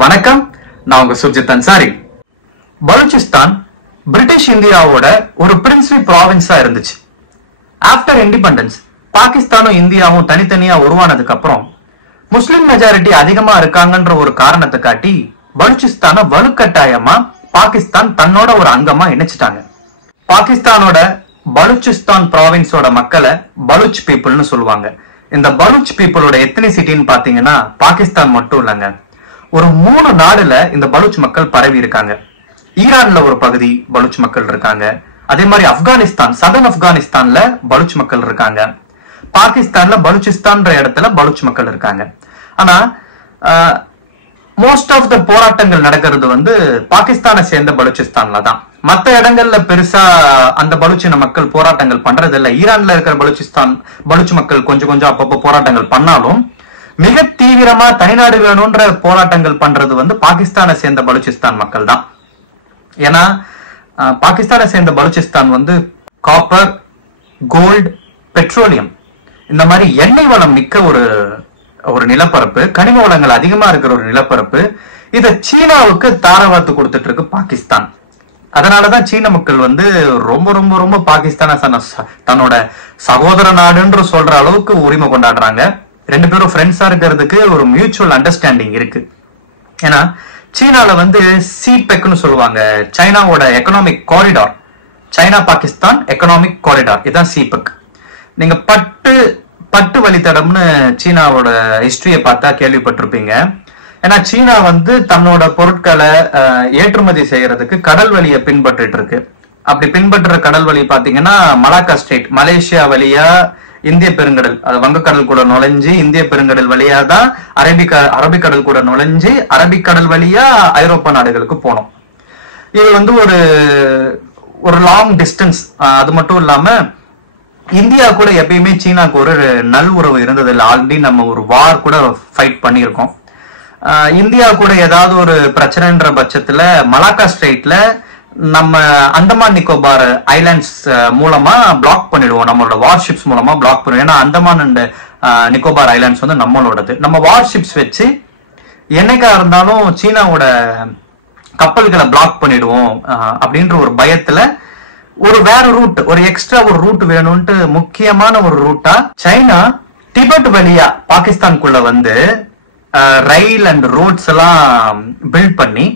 வணக்கம், நான் உங்க சுர்ஜித் அன்சாரி. பலூச்சிஸ்தான் பிரிட்டிஷ் இந்தியாவோட ஒரு பிரின்ஸ்லி ப்ராவின்ஸா இருந்துச்சு. ஆஃப்டர் இண்டிபெண்டன்ஸ் பாகிஸ்தானும் இந்தியாவும் தனித்தனியா உருவானதுக்கு அப்புறம் முஸ்லிம் மெஜாரிட்டி அதிகமா இருக்காங்கன்ற ஒரு காரணத்தை காட்டி பலூச்சிஸ்தானை வலுக்கட்டாயமா பாகிஸ்தான் தன்னோட ஒரு அங்கமா இணைச்சிட்டாங்க. பாகிஸ்தானோட பலூச்சிஸ்தான் ப்ராவின்ஸோட மக்களை பலூச் பீப்புள்னு சொல்லுவாங்க. இந்த பலூச் பீப்புளோட எத்தனிசிட்டின்னு பாத்தீங்கன்னா பாகிஸ்தான் மட்டும் இல்லைங்க, ஒரு 3 நாடுல இந்த பலூச் மக்கள் பரவி இருக்காங்க. ஈரான்ல ஒரு பகுதி பலூச் மக்கள் இருக்காங்க. அதே மாதிரி ஆப்கானிஸ்தான், சதர்ன் ஆப்கானிஸ்தான்ல பலூச் மக்கள் இருக்காங்க. பாகிஸ்தான்ல பலூச்சிஸ்தான்ற இடத்துல பலூச் மக்கள் இருக்காங்க. ஆனா மோஸ்ட் ஆஃப் த போராட்டங்கள் நடக்கிறது பாகிஸ்தானை சேர்ந்த பலூச்சிஸ்தான்ல தான். மற்ற இடங்கள்ல பெருசா அந்த பலூச்சின மக்கள் போராட்டங்கள் பண்றது இல்ல. ஈரான்ல இருக்கிற பலூச் மக்கள் கொஞ்சம் கொஞ்சம் அப்பப்போ போராட்டங்கள் பண்ணாலும் மிக தீவிரமா தனிநாடு வேணும்ன்ற போராட்டங்கள் பண்றது பாகிஸ்தானை சேர்ந்த பலூச்சிஸ்தான் மக்கள் தான். ஏன்னா பாகிஸ்தானை சேர்ந்த பலூச்சிஸ்தான் காப்பர், கோல்டு, பெட்ரோலியம் இந்த மாதிரி எண்ணெய் வளம் மிக்க ஒரு நிலப்பரப்பு, கனிம வளங்கள் அதிகமா இருக்கிற ஒரு நிலப்பரப்பு. இத சீனாவுக்கு தாரவாத்து கொடுத்துட்டு இருக்கு பாகிஸ்தான். அதனாலதான் சீன மக்கள் ரொம்ப ரொம்ப ரொம்ப பாகிஸ்தான தன்னோட சகோதர நாடுன்ற சொல்ற அளவுக்கு உரிமை கொண்டாடுறாங்க. 2 பேரும் ஃப்ரெண்ட்ஸா இருக்கிறதுக்கு ஒரு மியூச்சுவல் அண்டர்ஸ்டாண்டிங் இருக்கு. ஏன்னா சீனால சிபெக்னு சொல்லுவாங்க, சைனாவோட economic corridor, China Pakistan economic corridor, இதுதான் சிபெக். நீங்க பட்டு வழித்தடம்னு சீனாவோட ஹிஸ்டரியை பார்த்தா கேள்விப்பட்டிருப்பீங்க. ஏன்னா சீனா தன்னோட பொருட்களை ஏற்றுமதி செய்யறதுக்கு கடல் வழியை பின்பற்றிட்டு இருக்கு. அப்படி பின்பற்றுற கடல் வழி பாத்தீங்கன்னா மலாக்கா ஸ்ட்ரெயிட், மலேசியா வழியா இந்திய பெருங்கடல், வங்கக்கடல் கூட நுழைஞ்சு இந்திய பெருங்கடல் வழியா தான் அரபிக்கடல் கூட நுழைஞ்சு அரபிக்கடல் வழியா ஐரோப்பா நாடுகளுக்கு போனோம். இது ஒரு லாங் டிஸ்டன்ஸ். அது மட்டும் இல்லாம இந்தியா கூட எப்பயுமே சீனாக்கு ஒரு நல் உறவு இருந்தது இல்லை. ஆல்ரெடி நம்ம ஒரு வார் கூட ஃபைட் பண்ணியிருக்கோம். இந்தியா கூட ஏதாவது ஒரு பிரச்சனைன்ற பட்சத்துல மலாக்கா ஸ்ட்ரெயிட்ல நம்ம அந்தமான் நிக்கோபார் ஐலாண்ட்ஸ் மூலமா பிளாக் பண்ணிடுவோம், நம்மளோட வார்ஷிப்ஸ் மூலமா பிளாக் பண்ணுவோம். ஏன்னா அந்தமான் அண்ட் நிக்கோபார் ஐலாண்ட்ஸ் நம்மளோடது. நம்ம வார்ஷிப்ஸ் வச்சு என்னைக்கா இருந்தாலும் சீனாவோட கப்பல்களை பிளாக் பண்ணிடுவோம் அப்படின்ற ஒரு பயத்துல ஒரு வேற ரூட், ஒரு எக்ஸ்ட்ரா ஒரு ரூட் வேணும்ட்டு முக்கியமான ஒரு ரூட்டா சைனா டிபெட் வழியா பாகிஸ்தானுக்குள்ள ரயில் அண்ட் ரோட்ஸ் எல்லாம் பில்ட் பண்ணி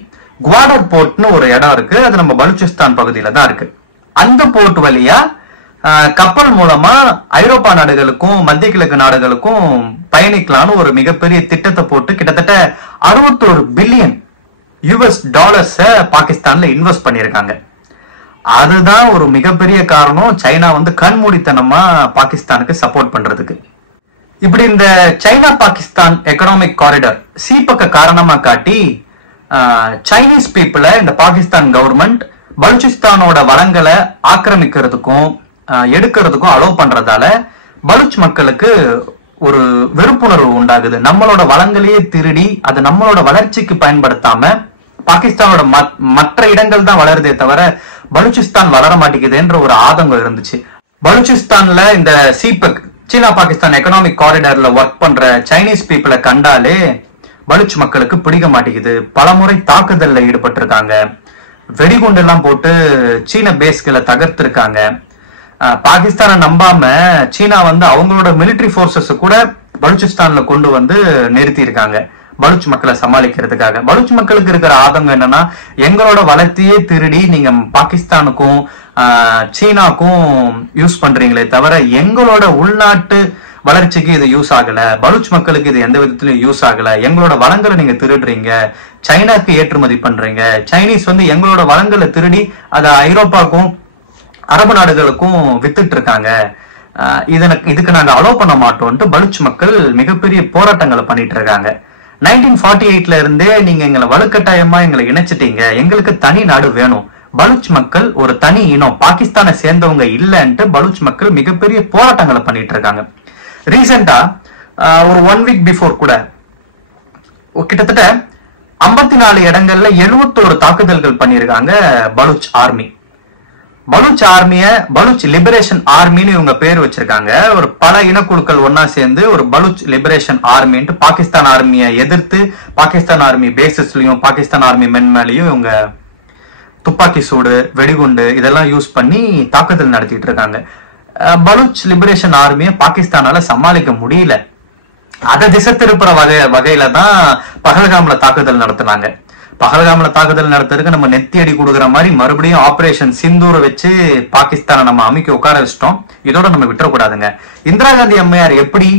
குவாடர் போர்ட்னு ஒரு இடம் இருக்கு. அது நம்ம பலூச்சிஸ்தான் பகுதியில தான் இருக்கு. அந்த போர்ட் வழியா கப்பல் மூலமா ஐரோப்பா நாடுகளுக்கும் மத்திய கிழக்கு நாடுகளுக்கும் பயணிக்கலாம்னு ஒரு மிகப்பெரிய திட்டத்தை போட்டு கிட்டத்தட்ட 61 பில்லியன் US பாகிஸ்தான்ல இன்வெஸ்ட் பண்ணிருக்காங்க. அதுதான் ஒரு மிகப்பெரிய காரணம் சைனா கண்மூடித்தனமா பாகிஸ்தானுக்கு சப்போர்ட் பண்றதுக்கு. இப்படி இந்த சைனா பாகிஸ்தான் எக்கனாமிக் காரிடார் சிபெக்க காரணமா காட்டி சைனீஸ் பீப்புளை இந்த பாகிஸ்தான் கவர்மெண்ட் பலூச்சிஸ்தானோட வளங்களை ஆக்கிரமிக்கிறதுக்கும் எடுக்கிறதுக்கும் அலோவ் பண்றதால பலூச் மக்களுக்கு ஒரு வெறுப்புணர்வு உண்டாகுது. நம்மளோட வளங்களையே திருடி அதை நம்மளோட வளர்ச்சிக்கு பயன்படுத்தாம பாகிஸ்தானோட மற்ற இடங்கள் தான் வளருதே தவிர பலூச்சிஸ்தான் வளர மாட்டேங்குதுன்ற ஒரு ஆதங்கம் இருந்துச்சு. பலூச்சிஸ்தான்ல இந்த சிபெக், சீனா பாகிஸ்தான் எக்கனாமிக் காரிடார்ல ஒர்க் பண்ற சைனீஸ் பீப்புளை கண்டாலே பலூச் மக்களுக்கு பிடிக்க மாட்டேங்குது. பலமுறை தாக்குதல்ல ஈடுபட்டிருக்காங்க, வெடிகுண்டு எல்லாம் போட்டு சீன பேஸ்களை தகர்த்திருக்காங்க. பாகிஸ்தானை நம்பாம சீனா அவங்களோட மிலிட்டரி போர்சஸ் கூட பலூச்சிஸ்தான்ல கொண்டு நிறுத்தி இருக்காங்க பலூச் மக்களை சமாளிக்கிறதுக்காக. பலூச் மக்களுக்கு இருக்கிற ஆதங்கம் என்னன்னா, எங்களோட வளர்த்தியே திருடி நீங்க பாகிஸ்தானுக்கும் சீனாக்கும் யூஸ் பண்றீங்களே தவிர எங்களோட உள்நாட்டு வளர்ச்சிக்கு இது யூஸ் ஆகல, பலூச் மக்களுக்கு இது எந்த விதத்திலும் யூஸ் ஆகல, எங்களோட வளங்களை நீங்க திருடுறீங்க, சைனாக்கு ஏற்றுமதி பண்றீங்க, சைனீஸ் எங்களோட வளங்களை திருடி அதை ஐரோப்பாக்கும் அரபு நாடுகளுக்கும் வித்துட்டு இருக்காங்க, இதுக்கு நாங்க அலோவ் பண்ண மாட்டோம்ட்டு பலூச் மக்கள் மிகப்பெரிய போராட்டங்களை பண்ணிட்டு இருக்காங்க. 1948ல இருந்தே நீங்க எங்களை வலுக்கட்டாயமா எங்களை இணைச்சிட்டீங்க, எங்களுக்கு தனி நாடு வேணும், பலூச் மக்கள் ஒரு தனி இனம், பாகிஸ்தானை சேர்ந்தவங்க இல்லைன்ட்டு பலூச் மக்கள் மிகப்பெரிய போராட்டங்களை பண்ணிட்டு இருக்காங்க. ரீசெண்டா ஒரு 1 வீக் பிஃபோர் கூட கிட்டத்தட்ட 54 இடங்கள்ல 71 தாக்குதல்கள் பண்ணியிருக்காங்க பலூச் ஆர்மி. பலூச் ஆர்மிய பலூச் லிபரேஷன் ஆர்மின்னு இவங்க பேர் வச்சிருக்காங்க. ஒரு பல இனக்குழுக்கள் ஒன்னா சேர்ந்து ஒரு பலூச் லிபரேஷன் ஆர்மின்ட்டு பாகிஸ்தான் ஆர்மியை எதிர்த்து பாகிஸ்தான் ஆர்மி பேசிஸ்லயும் பாகிஸ்தான் ஆர்மி மென் மேலேயும் இவங்க துப்பாக்கி சூடு, வெடிகுண்டு இதெல்லாம் யூஸ் பண்ணி தாக்குதல் நடத்திட்டு இருக்காங்க. பலூச் லிபரேஷன் ஆர்மியை பாகிஸ்தானால சமாளிக்க முடியல. அதை திசை திருப்புற வகையில தான் பஹல்காம்ல தாக்குதல் நடத்தினாங்க. பஹல்காம்ல தாக்குதல் நடத்துறதுக்கு நம்ம நெத்தி அடி கொடுக்குற மாதிரி மறுபடியும் ஆபரேஷன் சிந்தூரை வச்சு பாகிஸ்தானை நம்ம அமைக்க உட்கார வச்சிட்டோம். இதோட நம்ம விட்டுறக்கூடாதுங்க. இந்திரா காந்தி அம்மையார் எப்படி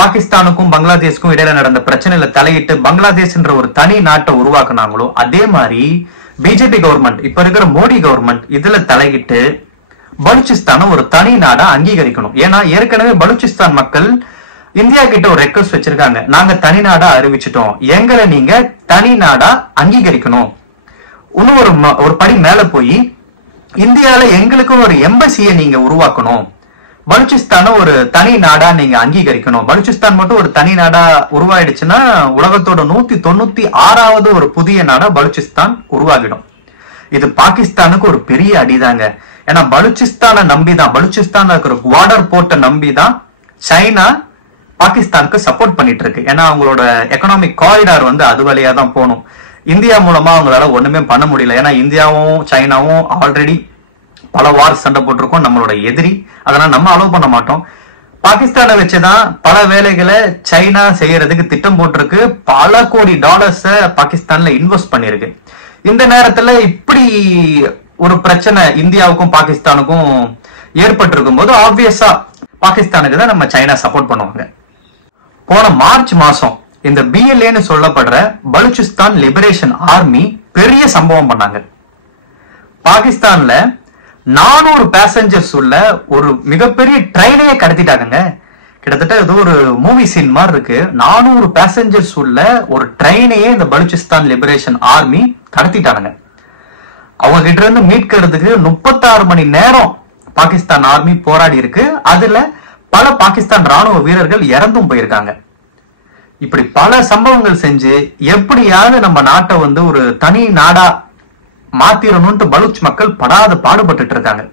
பாகிஸ்தானுக்கும் பங்களாதேஷுக்கும் இடையில நடந்த பிரச்சனையில தலையிட்டு பங்களாதேஷ்ன்ற ஒரு தனி நாட்டை உருவாக்குனாங்களோ அதே மாதிரி பிஜேபி கவர்மெண்ட், இப்ப இருக்கிற மோடி கவர்மெண்ட் இதுல தலையிட்டு பலூச்சிஸ்தானை ஒரு தனி நாடா அங்கீகரிக்கணும். ஏன்னா ஏற்கனவே பலூச்சிஸ்தான் மக்கள் இந்தியா கிட்ட ஒரு ரெக்வஸ்ட் வச்சிருக்காங்க, நாங்க தனி நாடா அறிவிச்சிட்டோம், எங்களை நீங்க தனி நாடா அங்கீகரிக்கணும். இன்னும் ஒரு படி மேல போய் இந்தியால எங்களுக்கும் ஒரு எம்பசியை நீங்க உருவாக்கணும், பலூச்சிஸ்தான ஒரு தனி நாடா நீங்க அங்கீகரிக்கணும். பலூச்சிஸ்தான் மட்டும் ஒரு தனி நாடா உருவாயிடுச்சுன்னா உலகத்தோட 196வது ஒரு புதிய நாடா பலூச்சிஸ்தான் உருவாகிடும். இது பாகிஸ்தானுக்கு ஒரு பெரிய அடிதாங்க. ஏன்னா பலூச்சிஸ்தானை நம்பிதான், பலூச்சிஸ்தான் இருக்கிற பார்டர் போர்ட்டை நம்பிதான் சைனா பாகிஸ்தானுக்கு சப்போர்ட் பண்ணிட்டு இருக்கு. ஏன்னா அவங்களோட எக்கனாமிக் காரிடார் அது வழியா தான் போகணும். இந்தியா மூலமா அவங்களால ஒண்ணுமே பண்ண முடியல. ஏன்னா இந்தியாவும் சைனாவும் ஆல்ரெடி பல வார் சண்டை போட்டிருக்கோம், நம்மளோட எதிரி. அதனால நம்ம அலோவ் பண்ண மாட்டோம். பாகிஸ்தானை வச்சுதான் பல வேலைகளை சைனா செய்யறதுக்கு திட்டம் போட்டிருக்கு. பல கோடி டாலர்ஸ பாகிஸ்தான்ல இன்வெஸ்ட் பண்ணிருக்கு. இந்த நேரத்துல இப்படி ஒரு பிரச்சனை இந்தியாவுக்கும் பாகிஸ்தானுக்கும் ஏற்பட்டிருக்கும் போது ஆப்வியஸா பாகிஸ்தானுக்கு தான் நம்ம சைனா சப்போர்ட் பண்ணுவாங்க. போன மார்ச் மாசம் இந்த பிஎல்ஏன்னு சொல்லப்படுற பலூச்சிஸ்தான் லிபரேஷன் ஆர்மி பெரிய சம்பவம் பண்ணாங்க. பாகிஸ்தான்ல 400 பேசஞ்சர்ஸ் உள்ள ஒரு மிகப்பெரிய ட்ரெயினையே கடத்திட்டாங்க. கிட்டத்தட்ட ஏதோ ஒரு மூவி சீன் மாதிரி இருக்கு. 400 பேசஞ்சர்ஸ் உள்ள ஒரு ட்ரெயினையே இந்த பலூச்சிஸ்தான் லிபரேஷன் ஆர்மி கடத்திட்டாங்க. அவங்க கிட்ட இருந்து மீட்கிறதுக்கு 36 மணி நேரம் பாகிஸ்தான் ஆர்மி போராடி இருக்கு. அதுல பல பாகிஸ்தான் ராணுவ வீரர்கள் இறந்தும் போயிருக்காங்க. இப்படி பல சம்பவங்கள் செஞ்சு எப்படியாவது நம்ம நாட்டை ஒரு தனி நாடா மாத்திரணும்னு பலூச் மக்கள் படாத பாடுபட்டு இருக்காங்க.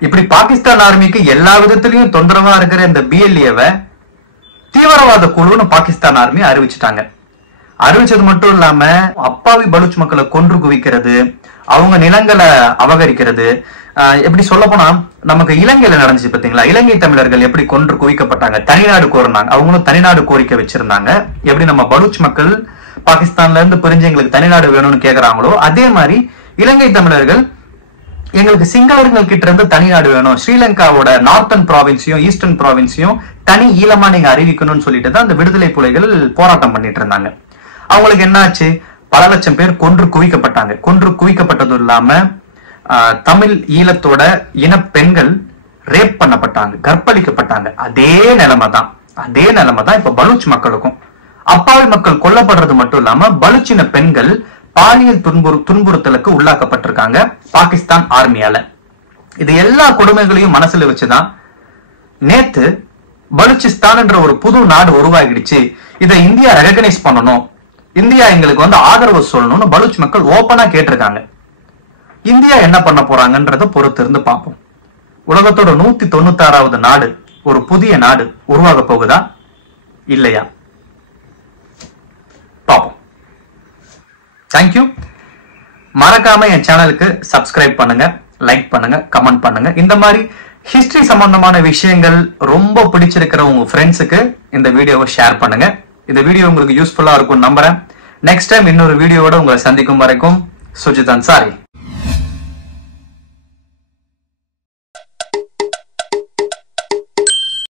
இப்படி பாகிஸ்தான் ஆர்மிக்கு எல்லா விதத்திலையும் தொந்தரவா இருக்கிற இந்த பிஎல்ஏவை தீவிரவாத குழுன்னு பாகிஸ்தான் ஆர்மி அறிவிச்சிட்டாங்க. அறிவிச்சது மட்டும் இல்லாம அப்பாவி பலூச் மக்களை கொன்று குவிக்கிறது, அவங்க நிலங்களை அபகரிக்கிறது. எப்படி சொல்ல போனா நமக்கு இலங்கையில நடந்துச்சு பாத்தீங்களா, இலங்கை தமிழர்கள் எப்படி கொன்று குவிக்கப்பட்டாங்க, தனிநாடு கோரினாங்க, அவங்களும் தனிநாடு கோரிக்கை வச்சிருந்தாங்க. எப்படி நம்ம பலூச் மக்கள் பாகிஸ்தான்ல இருந்து பிரிஞ்சு எங்களுக்கு தனிநாடு வேணும்னு கேக்குறாங்களோ அதே மாதிரி இலங்கை தமிழர்கள் எங்களுக்கு சிங்களர்கள் கிட்ட இருந்து தனிநாடு வேணும், ஸ்ரீலங்காவோட நார்த்தன் ப்ராவின்ஸையும் ஈஸ்டர்ன் ப்ராவின்ஸையும் தனி ஈழமா நீங்க அறிவிக்கணும்னு சொல்லிட்டு தான் அந்த விடுதலை புலிகள் போராட்டம் பண்ணிட்டு இருந்தாங்க. அவங்களுக்கு என்னாச்சு, பல லட்சம் பேர் கொன்று குவிக்கப்பட்டாங்க. கொன்று குவிக்கப்பட்டதும் இல்லாம தமிழ் ஈழத்தோட இன பெண்கள் ரேப் பண்ணப்பட்டாங்க, கற்பழிக்கப்பட்டாங்க. அதே நிலைமை தான் இப்ப பலூச் மக்களுக்கும். அப்பாவி மக்கள் கொல்லப்படுறது மட்டும் இல்லாம பலூச்சின பெண்கள் பாலியல் துன்புறுத்தலுக்கு உள்ளாக்கப்பட்டிருக்காங்க பாகிஸ்தான் ஆர்மியால. இது எல்லா கொடுமைகளையும் மனசுல வச்சுதான் நேத்து பலூச்சிஸ்தான் என்ற ஒரு புது நாடு உருவாகிடுச்சு, இதை இந்தியா ரெகனைஸ் பண்ணணும், இந்தியா எங்களுக்கு ஆதரவு சொல்லணும்னு பலூச் மக்கள் ஓபனா கேட்டிருக்காங்க. இந்தியா என்ன பண்ண போறாங்கன்றத பொறுத்து இருந்து பார்ப்போம். உலகத்தோட 196வது நாடு, ஒரு புதிய நாடு உருவாக போகுதா இல்லையா பார்ப்போம். தேங்க்யூ. மறக்காம என் சேனலுக்கு சப்ஸ்கிரைப் பண்ணுங்க, லைக் பண்ணுங்க, கமெண்ட் பண்ணுங்க. இந்த மாதிரி ஹிஸ்டரி சம்பந்தமான விஷயங்கள் ரொம்ப பிடிச்சிருக்கிற உங்க ஃப்ரெண்ட்ஸுக்கு இந்த வீடியோவை ஷேர் பண்ணுங்க. இந்த வீடியோ உங்களுக்கு யூஸ்ஃபுல்லா இருக்கும் நம்புறேன். நெக்ஸ்ட் டைம் இன்னொரு வீடியோவோட உங்களை சந்திக்கும் வரைக்கும் சுஜித் அன்சாரி.